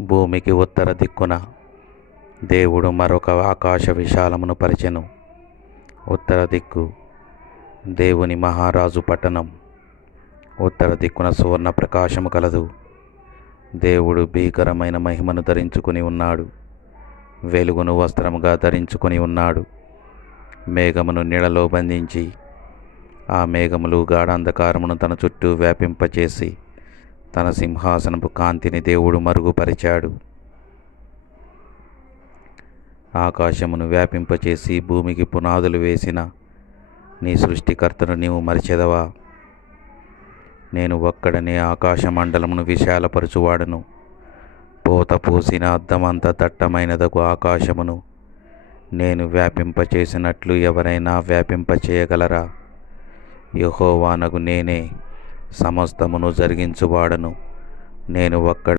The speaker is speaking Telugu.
భూమికి ఉత్తర దిక్కున దేవుడు మరొక ఆకాశ విశాలమును పరిచెను. ఉత్తర దిక్కు దేవుని మహారాజు పట్టణం. ఉత్తర దిక్కున సువర్ణ ప్రకాశము కలదు. దేవుడు భీకరమైన మహిమను ధరించుకుని ఉన్నాడు. వెలుగును వస్త్రముగా ధరించుకొని ఉన్నాడు. మేఘమును నీడలో బంధించి ఆ మేఘములు గాఢాంధకారమును తన చుట్టూ వ్యాపింపచేసి తన సింహాసనపు కాంతిని దేవుడు మరుగుపరిచాడు. ఆకాశమును వ్యాపింపచేసి భూమికి పునాదులు వేసిన నీ సృష్టికర్తను నీవు మరిచెదవా? నేను ఒక్కడనే ఆకాశ మండలమును విశాలపరచువాడను. పూత పూసిన అద్దమంత దట్టమైనదగు ఆకాశమును నేను వ్యాపింపచేసినట్లు ఎవరైనా వ్యాపింపచేయగలరా? యెహోవానగు నేనే సమస్తమును జరిగించువాడను. నేను ఒక్క